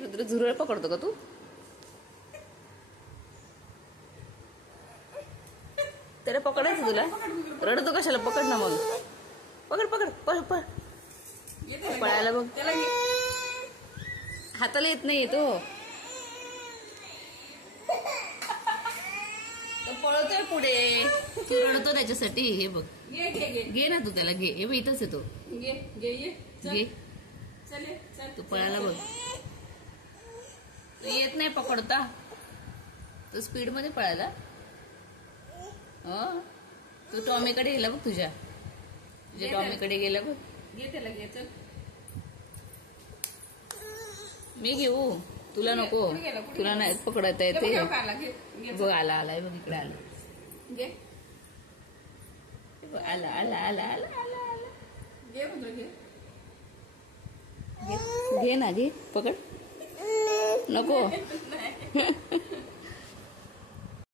रुद्र झुरळ पकडतो का तू? त्याला पकडायचं तुला? रडतो कशाला? पकड ना मग. पकड पकड पळ पळ. पळायला बघ. हाताला येत नाही तो. पळतोय पुढे. तू रडतो त्याच्यासाठी. हे बघ, घे ना तू त्याला. घे. हे बघ, इथंच येतो. घे. तू पळायला बघ. तू येत नाही पकडता. तू स्पीड मध्ये पळायला. तू टॉमीकडे गेला बघ. तुझ्या टॉमीकडे गेला बघ. घे त्याला. घे. चल. मी घेऊ. तुला नको. तुला नाही पकडता येते. बघ आला. आलाय बघ. इकडे आला. आला आला आला आला आला. घे ना. घे. पकड. नको.